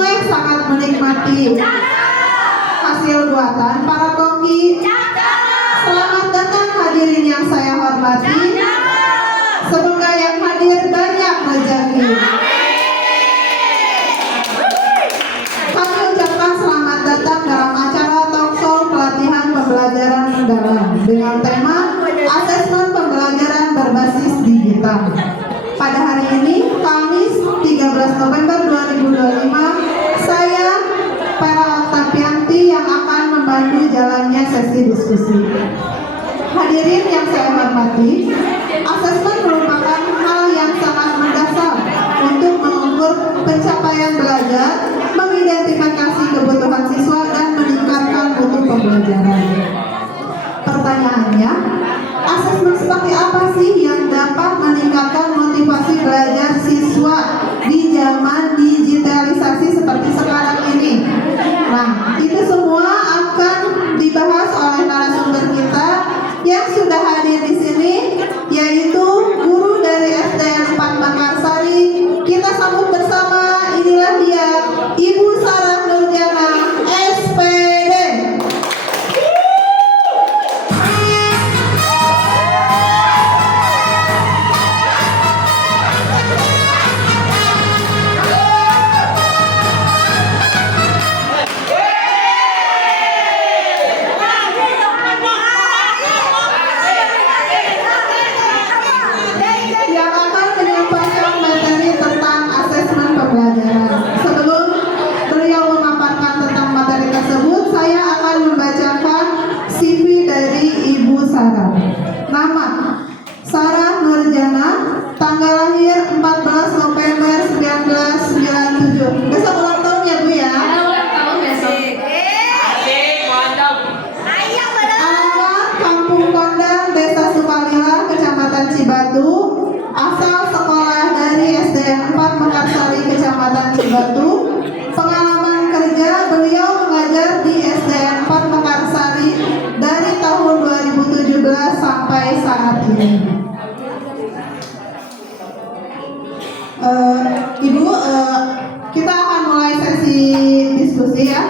mulai sangat menikmati hasil buatan para koki. Selamat datang hadirin yang saya hormati. Semoga yang hadir banyak rezeki. Kami ucapkan selamat datang dalam acara talkshow pelatihan pembelajaran mendalam dengan tema asesmen pembelajaran berbasis digital. Pada hari ini, Kamis 13 November 2025, saya Para Oktavianti yang akan membantu jalannya sesi diskusi. Hadirin yang saya hormati, asesmen merupakan hal yang sangat mendasar untuk mengukur pencapaian belajar, mengidentifikasi kebutuhan siswa, dan meningkatkan mutu pembelajaran. Pertanyaannya, asesmen seperti apa sih yang dapat meningkatkan motivasi belajar siswa di zaman digitalisasi seperti sekarang ini? Nah, itu semua akan dibahas oleh narasumber kita yang sudah hadir di sini, yaitu guru dari SDN 4 Mekarsari. Kita sambut bersama, inilah dia, Ibu Sarah Nurjana, SPD. Sebelum beliau memaparkan tentang materi tersebut, saya akan membacakan CV dari Ibu Sarah. Nama Sarah Nurjana, tanggal lahir 14 November 1997. Besok ulang tahun ya Bu ya? Ulang tahun besok. Alamat Kampung Kondang, Desa Sukalila, Kecamatan Cibatu. Asal sekolah dari SDN 4 Mekarsari, Kecamatan Cibatu. Pengalaman kerja, beliau mengajar di SDN 4 Mekarsari dari tahun 2017 sampai saat ini. Ibu, kita akan mulai sesi diskusi ya.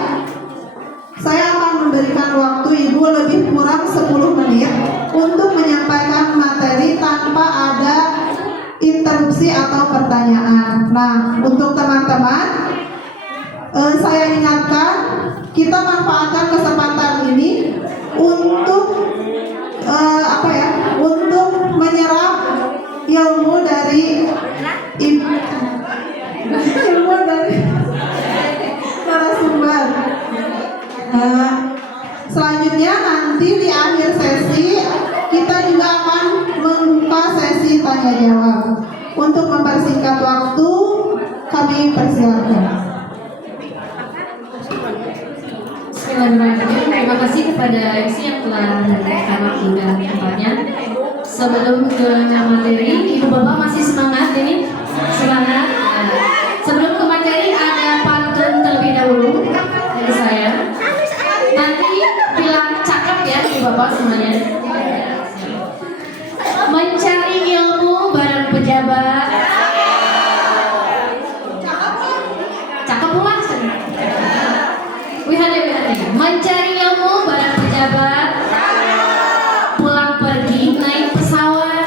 Saya akan memberikan waktu Ibu lebih kurang 10 menit untuk menyampaikan materi tanpa ada interupsi atau pertanyaan. Nah, untuk teman-teman, saya ingatkan kita manfaatkan kesempatan ini untuk untuk menyerap ilmu dari narasumber. Selanjutnya nanti di akhir sesi kita juga akan membuka sesi tanya jawab. Untuk mempersingkat waktu, kami persilakan. Bismillahirrahmanirrahim. Terima kasih kepada MC yang telah memberikan waktu dan tempatnya. Sebelum ke materi, Ibu Bapak masih semangat ini? Semangat. Sebelum ke materi ada pantun terlebih dahulu dari saya. Nanti bilang cakep ya Ibu Bapak semuanya. Mencari ilmu bareng pejabat. Cakep pula. Wihane. Mencari ilmu bareng pejabat. Pulang pergi naik pesawat.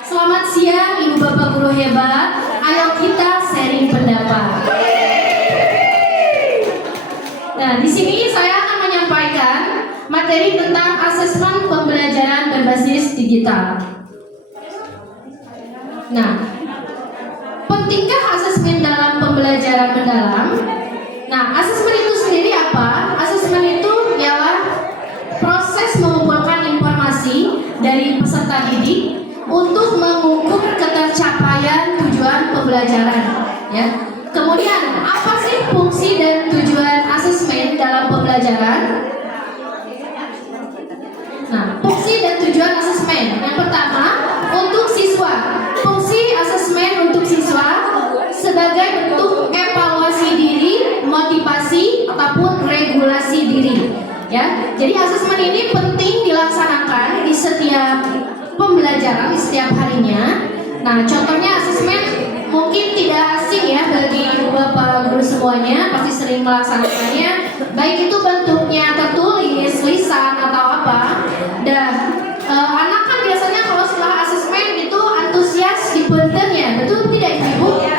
Selamat siang Ibu Bapak guru hebat. Ayo kita sharing pendapat. Nah, di sini saya akan menyampaikan materi tentang asesmen pembelajaran berbasis digital. Nah, pentingkah asesmen dalam pembelajaran mendalam? Nah, asesmen itu sendiri apa? Asesmen itu ialah proses mengumpulkan informasi dari peserta didik untuk mengukur ketercapaian tujuan pembelajaran. Ya. Kemudian, apa sih fungsi dan tujuan asesmen dalam pembelajaran? Nah, fungsi dan tujuan asesmen. Yang pertama, untuk siswa. Fungsi asesmen untuk siswa sebagai bentuk evaluasi diri, motivasi ataupun regulasi diri. Ya, jadi asesmen ini penting dilaksanakan di setiap pembelajaran, di setiap harinya. Nah, contohnya asesmen mungkin tidak asing ya bagi Bapak Guru semuanya pasti sering melaksanakannya, baik itu bentuknya tertulis, lisan atau apa. Dan anak kan biasanya kalau setelah asesmen itu antusias dipenten ya, betul tidak Ibu? Ya,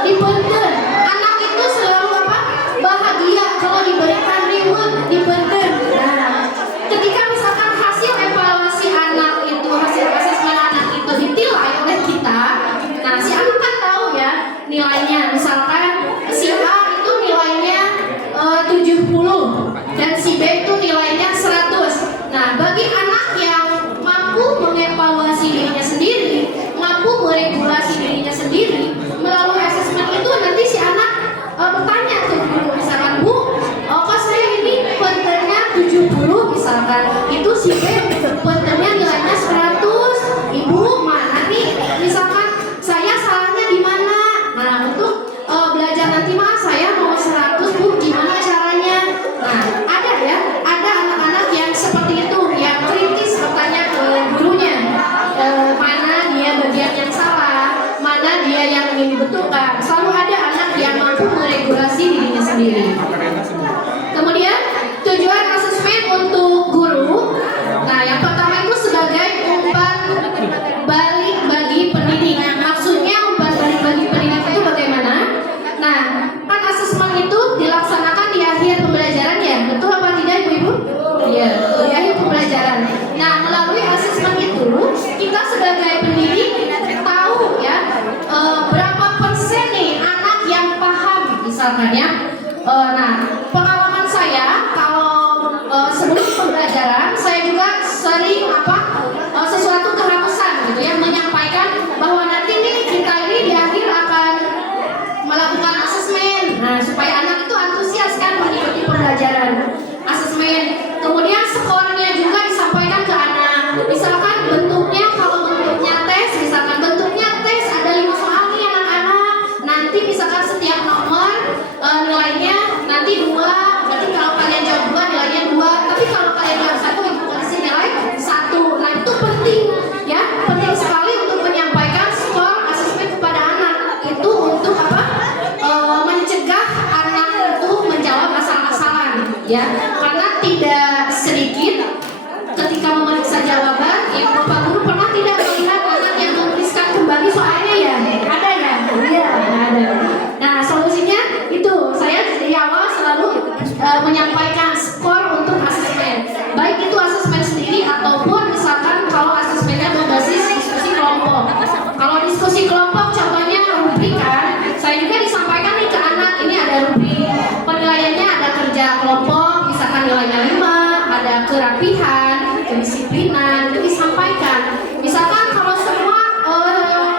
dipenten. Anak itu selalu apa? Bahagia kalau diberikan reward, dipenten. Nah, ketika misalkan hasil evaluasi anak itu, hasil asesmen anak itu ditilai oleh kita, nah si anak kan tahu ya nilainya. Misalkan si A itu nilainya 70 dan si B itu nilainya 100. Nah, bagi anak yang mampu mengevaluasi dirinya sendiri, mampu meregulasi dirinya sendiri melalui asesmen itu, nanti si anak bertanya tuh guru, misalkan Bu, kok saya ini penternya 70 misalkan, itu si B penternya nilainya 100. Ibu mana nih? Misalkan saya salahnya di mana? Nah, untuk belajar nanti mah saya mau 100 Bu, gimana caranya? Nah, ada ya, ada anak-anak yang seperti itu, yang kritis bertanya ke gurunya, mana dia bagian yang salah, mana dia yang ingin dibetulkan. Selalu ada anak yang mampu meregulasi dirinya sendiri. Kemudian tujuan asesmen untuk guru. Nah, yang pertama itu sebagai umpan balik bagi pendidik. Maksudnya umpan balik bagi pendidik itu bagaimana? Nah, kan asesmen itu dilaksanakan di akhir pembelajaran ya, betul apa tidak Ibu-Ibu? Iya, di akhir pembelajaran. Nah, melalui asesmen itu kita sebagai pendidik tahu ya berapa persen nih anak yang paham misalkan ya. Nah, pengalaman saya kalau sebelum pembelajaran saya juga sering sesuatu kehausan gitu ya, menyampaikan bahwa nanti nih kita ini di akhir akan melakukan asesmen. Nah, supaya anak itu antusias kan mengikuti pembelajaran asesmen. Kemudian skornya juga disampaikan ke anak. Misalkan bentuknya, kalau bentuknya tes, misalkan bentuknya tes ada 5 soal nih anak-anak. Nanti misalkan setiap nomor nilainya nanti 2. Berarti kalau kalian jawab 2 nilainya 2. Tapi kalau kalian jawab 1 Ibu kasih nilai 1. Nah, itu penting ya, penting sekali untuk menyampaikan skor asesmen kepada anak. Itu untuk apa? Mencegah anak itu menjawab asal-asalan ya. Karena tidak sedikit ketika memeriksa jawaban, ya Bapak Guru pernah tidak melihat anak yang menuliskan kembali soalnya ya? Ada ya? Iya, ada. Nah, solusinya itu saya dari awal selalu menyampaikan skor untuk asesmen. Baik itu asesmen sendiri ataupun misalkan kalau asesmennya berbasis diskusi kelompok. Kalau diskusi kelompok contohnya rubrik kan, saya juga disampaikan nih ke anak, ini ada rubrik. Penilaiannya ada kerja kelompok, misalkan nilainya 5, ada kerapihan, kedisiplinan, itu disampaikan. Misalkan kalau semua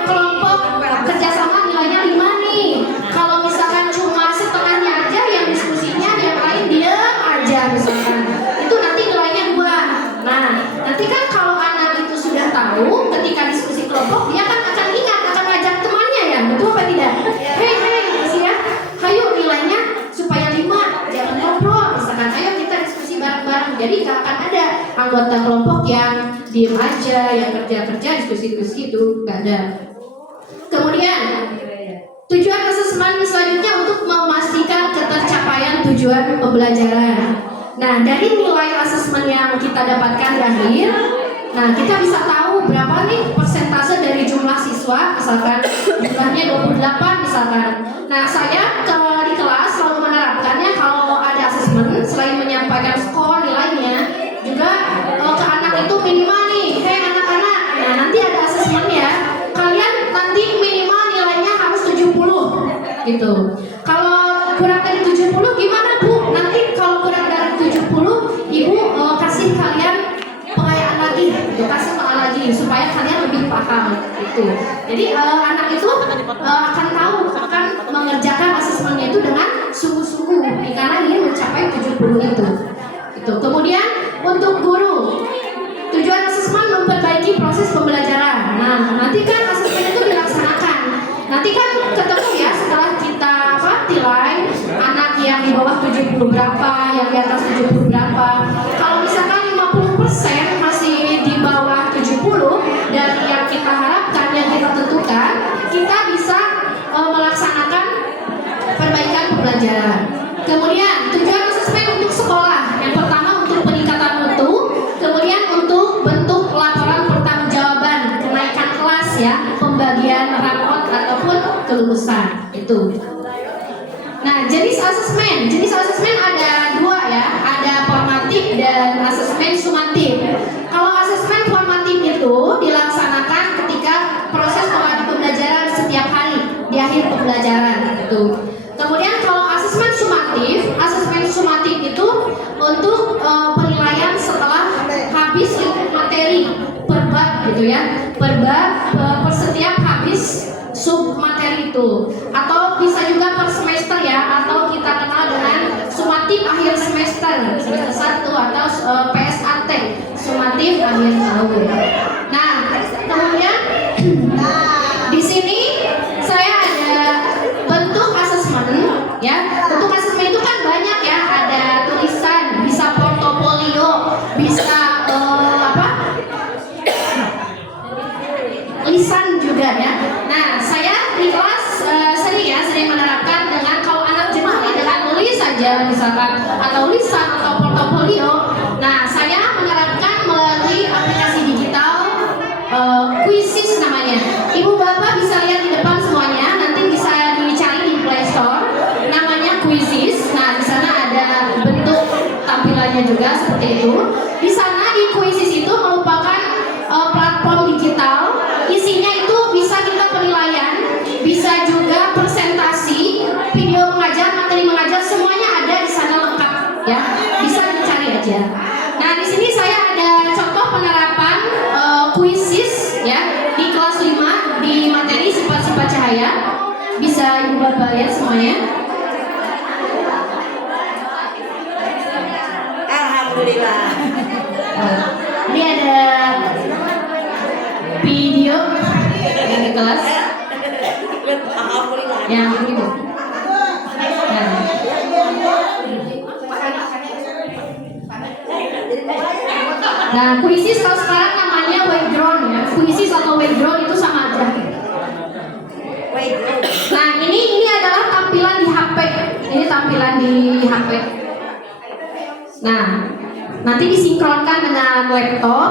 kelompok kerjasama nilainya 5 nih. Kalau misalkan cuma setengahnya aja yang diskusinya, yang lain diam aja misalkan, itu nanti nilainya 2. Nah, nanti kan kalau anak itu sudah tahu ketika diskusi kelompok, dia kan akan ingat, akan ngajak temannya ya, betul apa tidak? Hei ya, ayo nilainya supaya 5, jangan ngobrol misalkan, ayo kita diskusi bareng-bareng. Jadi gak akan ada anggota kelompok yang diem aja, yang kerja-kerja diskusi-diskusi, itu gak ada. Kemudian tujuan asesmen selanjutnya untuk memastikan ketercapaian tujuan pembelajaran. Nah, dari nilai asesmen yang kita dapatkan di akhir, nah kita bisa tahu berapa nih persentase dari jumlah siswa, misalkan jumlahnya 28 misalkan. Nah, saya di kelas selalu menerapkannya kalau ada asesmen, selain menyampaikan skor nilainya, juga ke anak itu minimal nih, hei anak-anak, nah nanti ada asesmen ya, kalian nanti minimal nilainya harus 70 gitu. Kalau kurang dari 70 gimana Bu? Nanti kalau kurang dari 70 Ibu kasih kalian pengayaan lagi, gitu, kasih soal lagi supaya kalian lebih paham gitu. Jadi anak itu akan tahu, akan mengerjakan asesmennya itu dengan sungguh-sungguh karena ingin mencapai 70 itu. Gitu. Kemudian untuk guru, tujuan asesmen memperbaiki proses pembelajaran. Nah, nanti kan asesmen itu dilaksanakan. Nanti kan ketemu ya setelah kita nilai anak yang di bawah 70 berapa, yang di atas 70 berapa. Kalau misalkan 50% masih di bawah 70 dari yang kita harapkan, yang kita tentukan, kita bisa melaksanakan pembelajaran. Kemudian tujuan asesmen untuk sekolah. Yang pertama untuk peningkatan mutu, kemudian untuk bentuk laporan pertanggungjawaban kenaikan kelas ya, pembagian rapot ataupun kelulusan itu. Nah, jenis asesmen ada dua ya, ada formatif dan asesmen sumatif. Kalau asesmen formatif itu dilaksanakan ketika proses pembelajaran setiap hari di akhir pembelajaran itu. Kemudian kalau asesmen sumatif itu untuk penilaian setelah habis materi per bab gitu ya, per bab per setiap habis sub materi itu, atau bisa juga per semester ya, atau kita kenal dengan sumatif akhir semester 1 atau PSAT, sumatif akhir tahun. Nah, kemudian di sini saya ada bentuk asesmen ya. Bentuk asesmen itu kan banyak ya, ada tulisan, bisa portofolio, bisa lisan juga ya. Nah, saya di kelas sering menerapkan dengan kalau anak jenuh dengan nulis saja misalkan, atau lisan atau portofolio. Nah, saya menerapkan melalui aplikasi digital Quizzes namanya. Ibu bapak bisa lihat di depan semuanya, nanti bisa dicari di Play Store. Namanya Quizzes. Nah, di sana ada bentuk tampilannya juga seperti itu. Di sana di Quizzes itu merupakan platform digital. Isinya itu bisa kita penilaian, bisa juga presentasi, video mengajar, materi mengajar, semuanya ada di sana lengkap ya. Bisa dicari aja. Nah, di sini saya ada contoh penerapan Quizzes ya di kelas 5 di materi sifat-sifat cahaya. Bisa ibu bapak lihat semuanya. Alhamdulillah. Ini ada video yang di kelas. Alhamdulillah. Yang ini bu. Nah, Quizzes kalau sekarang namanya Wayground ya. Quizzes atau Wayground itu sama aja. Nah, ini adalah tampilan di HP. Ini tampilan di HP. Nah, nanti disinkronkan dengan laptop.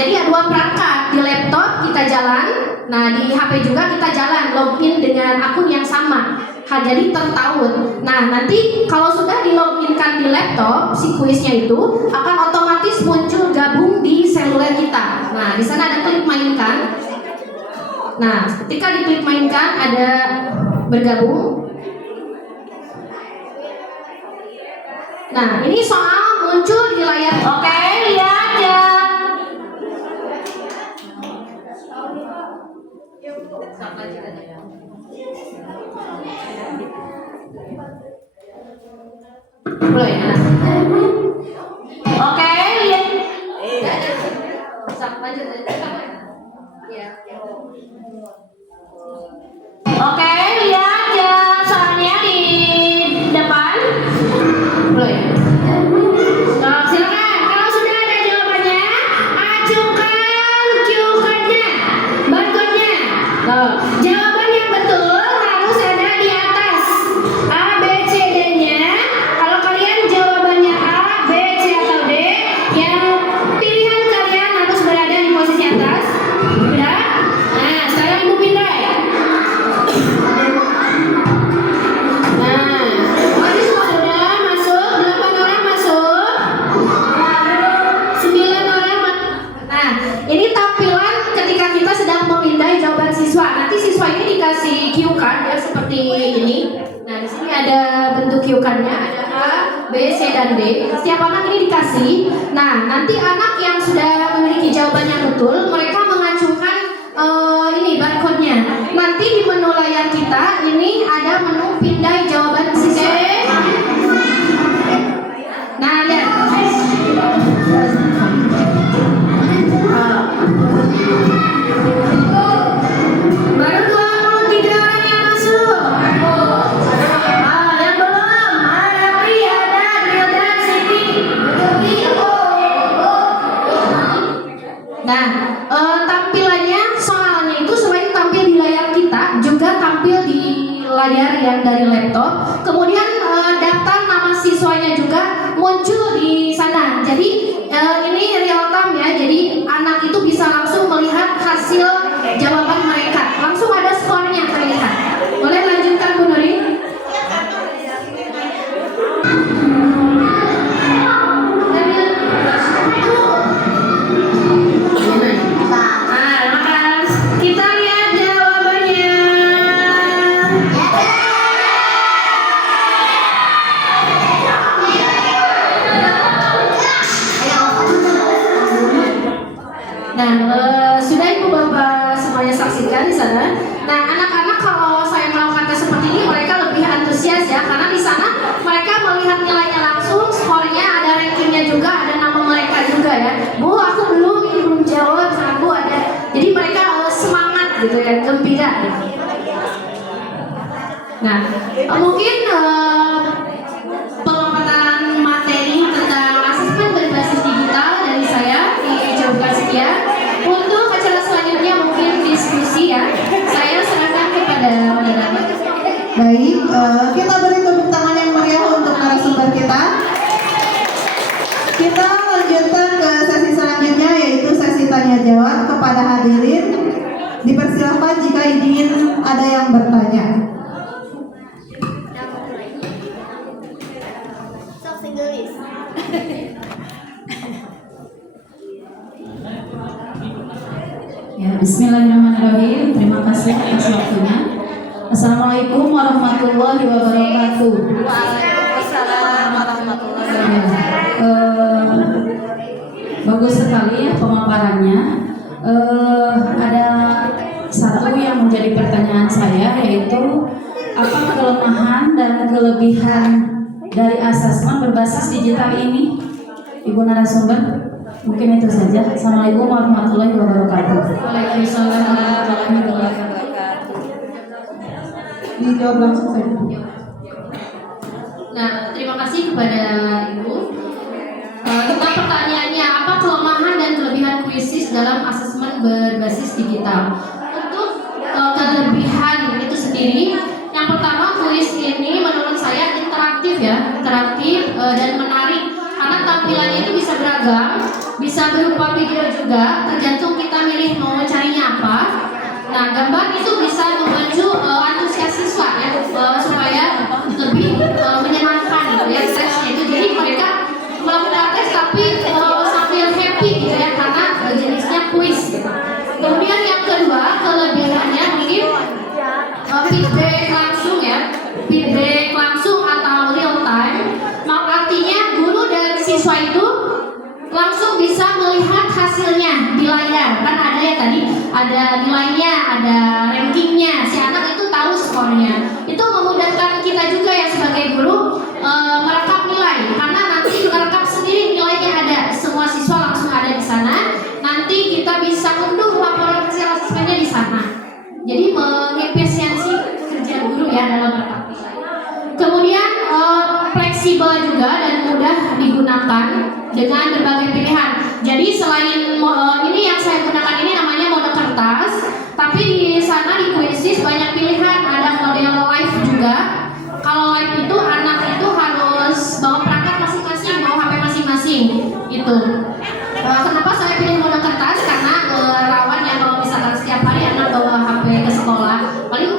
Jadi ada dua perangkat. Di laptop kita jalan, nah di HP juga kita jalan, login dengan akun yang sama. Jadi tertaut. Nah, nanti kalau sudah di loginkan di laptop, si kuisnya itu akan otomatis muncul gabung di seluler kita. Nah, di sana ada klik mainkan. Nah, ketika diklik mainkan ada bergabung. Nah, ini soal muncul di layar. Oke, lihat ya. Boleh ya. Oke, lihat. Lanjut. Oke, lihat ya soalnya di depan. Boleh ya. Nah, silakan. Kalau sudah ada jawabannya, acukan cue card-nya, barcode-nya. Jawaban yang betul harus ada di atas. A, B, C, D-nya. Kalau kalian jawabannya A, B, C, atau D, yang pilihan kalian harus berada di posisi atas. Udah? Nah, sekarang ibu pindah ya. Nah, ini semua sudah masuk, 8 orang masuk, 9 orang Nah, ini tampilan ketika kita sedang memindai jawaban siswa. Nanti siswa ini dikasih cue card ya seperti ini. Nah, di sini ada bentuk cue card-nya, ada A, B, C, dan D. Setiap anak ini dikasih. Nah, nanti anak yang sudah memiliki jawaban yang betul, mereka mengacungkan ini barcode-nya. Nanti di menu layar kita ini ada menu pindai jawaban siswa. Nah, lihat. Baru 23 orang yang masuk. Yang belum. Ada Pri, ada Rilda, Siti. Nah, tampilannya soalnya itu selain tampil di layar kita, juga tampil di layar yang dari laptop. Kemudian daftar nama siswanya juga muncul di sana. Jadi ini real time ya. Jadi anak itu bisa langsung melihat hasil jawaban mereka. Langsung ada skornya terlihat. Boleh lanjutkan Bu Nuri? Kita lihat jawabannya. Nah, sudah Ibu Bapak semuanya saksikan di sana. Nah, anak-anak kalau saya melakukan tes seperti ini, mereka lebih antusias ya, karena di sana mereka melihat nilainya langsung, skornya, ada rankingnya juga, ada nama mereka juga ya. Bu, aku belum, ini belum jawab, sama Bu ada. Jadi mereka semangat gitu ya, gembira. Nah, mungkin pengembangan materi tentang asesmen berbasis digital dari saya dijawabkan sekian. Untuk acara selanjutnya mungkin diskusi ya. Saya serahkan kepada moderator. Baik, kita beri tepuk tangan yang meriah untuk narasumber kita. Kita lanjutkan ke sesi selanjutnya, yaitu sesi tanya jawab kepada hadirin. Dipersilahkan jika ingin ada yang bertanya. Ya, bismillahirrahmanirrahim. Terima kasih atas waktunya. Assalamualaikum warahmatullahi wabarakatuh. Waalaikumsalam warahmatullahi wabarakatuh. Bagus sekali ya pemaparannya. Ada satu yang menjadi pertanyaan saya, yaitu apa kelemahan dan kelebihan dari asesmen berbasis digital ini, Ibu narasumber? Mungkin itu saja. Assalamualaikum warahmatullahi wabarakatuh. Waalaikumsalam warahmatullahi wabarakatuh. Dijawab langsung saja. Nah, terima kasih kepada Ibu. Kita pertanyaannya, apa kelemahan dan kelebihan kuisis dalam asesmen berbasis digital? Untuk kelebihan itu sendiri, yang pertama kuis ini menurut saya interaktif ya, interaktif dan menarik karena tampilannya itu bisa beragam, bisa berupa video juga, tergantung kita milih mau carinya apa. Nah, gambar itu bisa memacu antusias siswa ya, supaya lebih menyenangkan gitu ya tesnya itu. Jadi mereka melakukan tes tapi sambil happy gitu ya, karena jenisnya kuis gitu. Kemudian yang kedua, kelebihannya mungkin feedback langsung ya, feedback langsung atau real time. Artinya guru dan siswa itu langsung bisa melihat hasilnya di layar. Kan ada ya tadi, ada nilainya, ada rankingnya, si anak itu tahu skornya. Itu memudahkan kita juga ya sebagai guru merekap nilai, karena nanti merekap sendiri nilainya ada, semua siswa langsung ada di sana. Nanti kita bisa unduh laporan hasil asesmennya di sana. Jadi mengefisiensi kerja guru ya dalam merekap nilai. Kemudian fleksibel juga dan mudah digunakan dengan berbagai pilihan. Jadi selain ini yang saya gunakan ini namanya mode kertas, tapi di sana di Quizzes banyak pilihan, ada model live juga. Kalau live itu anak itu harus bawa perangkat masing-masing, bawa HP masing-masing. Itu. Kenapa saya pilih mode kertas? Karena rawan ya kalau misalkan setiap hari anak bawa HP ke sekolah, paling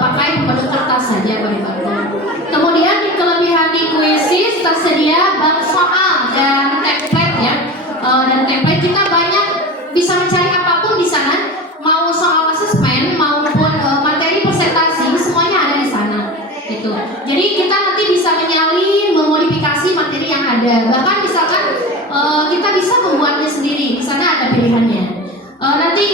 pakai mode kertas saja bagaimana. Kemudian di kelebihan di Quizzes tersedia bank soal dan template ya. Dan template kita banyak bisa mencari apapun di sana, mau soal asesmen maupun materi presentasi semuanya ada di sana. Gitu. Jadi kita nanti bisa menyalin, memodifikasi materi yang ada. Bahkan misalkan kita bisa membuatnya sendiri. Di sana ada pilihannya. Nanti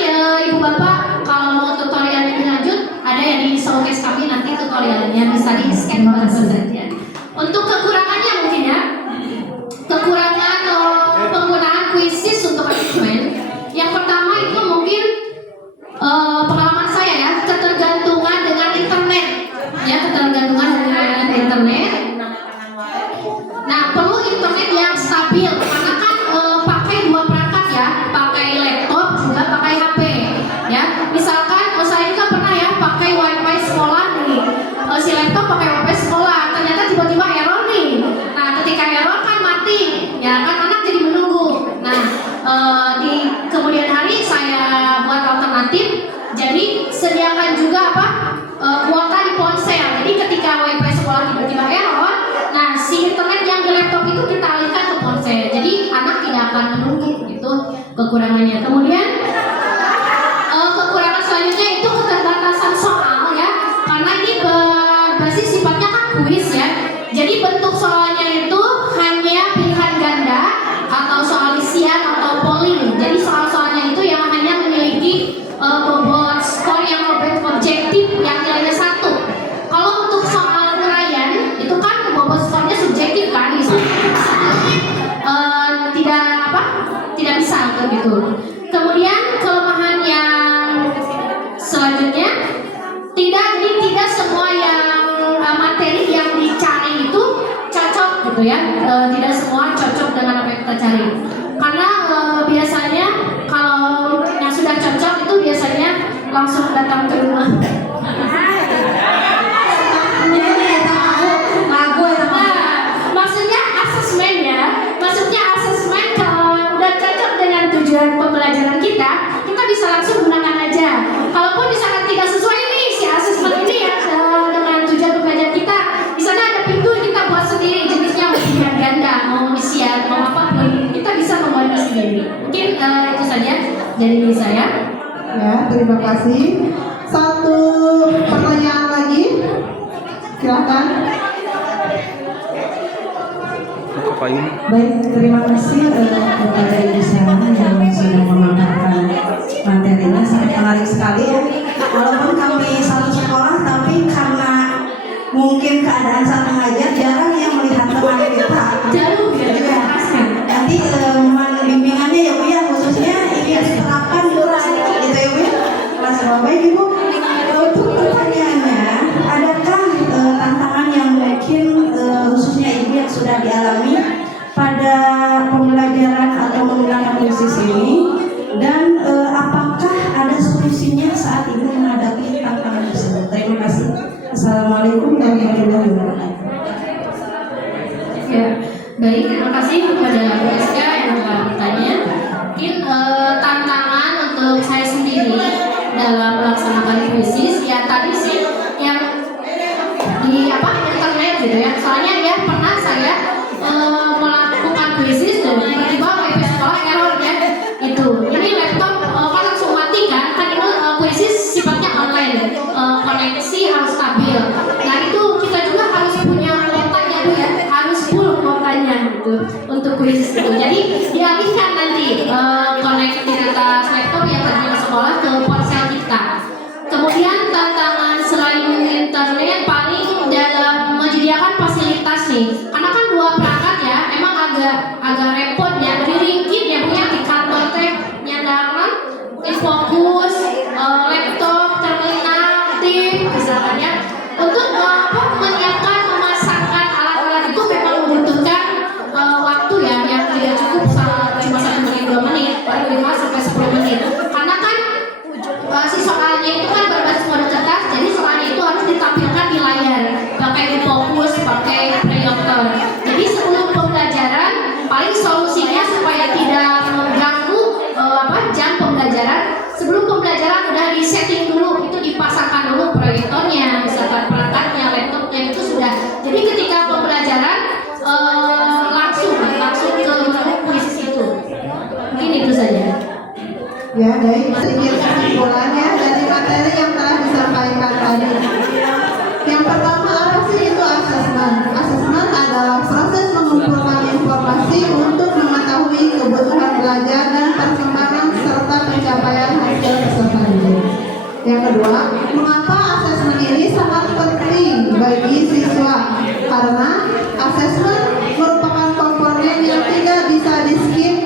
Ibu Bapak kalau mau tutorial lebih lanjut ada yang di showcase kami, nanti tutorialnya bisa di scan bareng saja. Untuk kekurangannya mungkin ya, kekurangan penggunaan Quizzes untuk asesmen. Yang pertama itu mungkin pengalaman saya ya, ketergantungan dengan internet. Ya, ketergantungan dengan internet. Nah, perlu internet yang stabil karena kan pakai dua perangkat ya, pakai laptop juga pakai HP. Ya, misalkan saya juga pernah ya pakai wifi sekolah nih, kekurangannya. Kemudian kekurangan selanjutnya itu keterbatasan soal ya, karena ini berbasis sifatnya kan kuis ya. Jadi bentuk soalnya itu hanya pilihan ganda atau soal isian atau polling. Jadi soal-soalnya itu yang hanya memiliki bobot skor yang objektif yang nilainya 1. Kalau untuk soal uraian itu kan bobot skornya subjektif kan, bisa tidak bisa begitu. Kemudian kelemahan yang selanjutnya tidak semua yang materi yang dicari itu cocok gitu ya, tidak semua cocok dengan apa yang kita cari, karena biasanya kalau yang sudah cocok itu biasanya langsung datang ke rumah. Maksudnya asesmen kalau udah cocok dengan tujuan pembelajaran kita bisa langsung gunakan aja. Kalaupun misalkan tidak sesuai nih si asesmen ini ya dengan tujuan pembelajaran kita, di sana ada pintu kita buat sendiri, jenisnya mau pilihan ganda, mau isian, mau apapun, kita bisa membuatnya sendiri. Mungkin itu saja dari saya. Ya, terima kasih. Satu pertanyaan lagi, silakan. Baik, terima kasih kepada Ibu Sarah yang sudah memaparkan materinya, sangat menarik sekali ya. Walaupun kami satu sekolah, tapi karena mungkin keadaan saat mengajar jarang yang melihat teman kita. Jauh ya, Ya. Nanti mohon bimbingannya ya Bu ya, khususnya ini diterapkan di kelas gitu ya Bu ya. Kelas baik Ibu. Untuk pertanyaannya, adakah tantangan yang mungkin khususnya Ibu yang sudah dialami pada pembelajaran atau menggunakan krisis ini, dan apakah ada solusinya saat Ibu menghadapi tantangan tersebut? Terima kasih. Assalamualaikum warahmatullahi wabarakatuh. Ya, baik, terima kasih kepada Bu Eska yang telah bertanya. Mungkin tantangan untuk saya sendiri dalam melaksanakan krisis ya tadi sih yang di internet gitu ya. Soalnya ya pernah saya melakukan krisis dan tiba-tiba wifi sekolah error ya. Itu ini laptop kan langsung mati kan itu krisis sifatnya online, koneksi harus stabil. Nah itu kita juga harus punya kuotanya Bu ya, harus full kuotanya gitu untuk krisis itu. Jadi dialihkan nanti konektivitas laptop yang tadinya ke sekolah ke ponsel kita. Kemudian tantangan selain internet paling dalam menyediakan fasilitas nih, karena kan dua perangkat ya, emang agak repot ya, beringkit ya Bu ya di kantor teh nyandaran fokus laptop, terminal, tim misalkan ya. Untuk menyiapkan memasangkan alat-alat itu memang membutuhkan waktu ya yang tidak cukup cuma 1 menit 2 menit, paling 5 sampai 10 menit. Karena kan si soalnya itu kan berbasis mode cerdas, jadi soalnya itu harus ditampilkan di layar pakai fokus, pakai proyektor. Jadi sebelum pembelajaran paling solusinya supaya tidak mengganggu jam pembelajaran, sebelum pembelajaran udah di setting dulu, itu dipasangkan dulu proyektornya, misalkan perangkatnya, laptopnya itu sudah. Jadi ketika pembelajaran langsung ke krisis itu. Mungkin itu saja. Ya, baik. Sedikit kesimpulannya dari materi yang telah disampaikan tadi. Yang pertama, apa sih itu asesmen? Asesmen adalah proses mengumpulkan informasi untuk mengetahui kebutuhan belajar dan perkembangan serta pencapaian hasil peserta didik. Yang kedua, mengapa asesmen ini sangat penting bagi siswa? Karena asesmen merupakan komponen yang tidak bisa di-skip.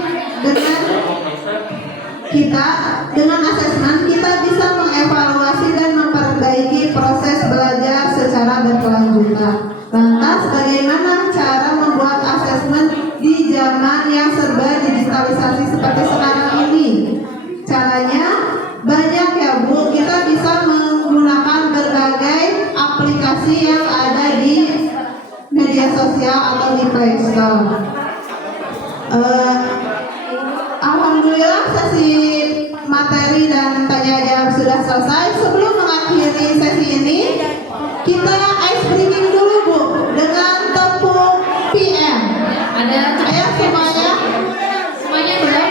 Dengan asesmen kita bisa mengevaluasi dan memperbaiki proses belajar secara berkelanjutan. Lantas bagaimana cara membuat asesmen di zaman yang serba digitalisasi seperti sekarang ini? Caranya banyak ya Bu, kita bisa menggunakan berbagai aplikasi yang ada di media sosial atau di Play Store. Alhamdulillah sesi materi dan tanya jawab sudah selesai. Sebelum mengakhiri sesi ini, kita ice breaking dulu Bu dengan tepuk PM. Ada Ayo semuanya. semuanya boleh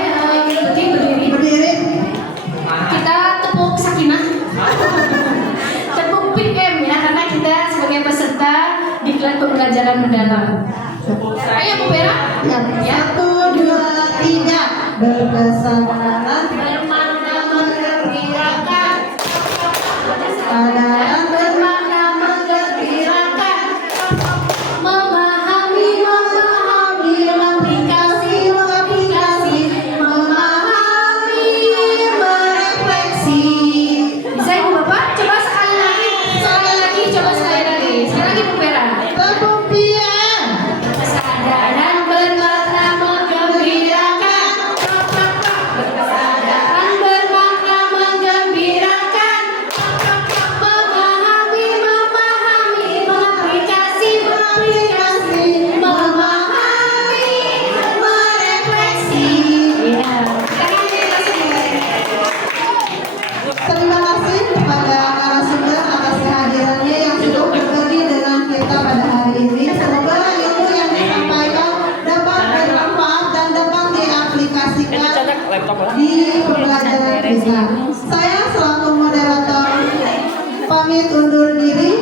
pembelajaran mendalam. Ayo Bu Vera. Ya. 1, 2, 3. Berkesadaran Bermakna menggembirakan. kesadaran Bermakna menggembirakan. Memahami, mengaplikasi, memahami, merefleksi. Bisa Ibu Bapak? Coba sekali lagi, coba sekali lagi. Sekali lagi Bu Vera. Pembuktian Kesadaran bermakna menggembirakan. Kesadaran bermakna menggembirakan. Memahami, mengaplikasi, memahami, merefleksi. Iya. Terima kasih kepada narasumber atas kehadirannya yang sudah berbagi dengan kita pada hari ini. Semoga ilmu yang disampaikan dapat bermanfaat dan dapat diaplikasikan di pembelajaran kita. Saya selaku moderator pamit undur diri.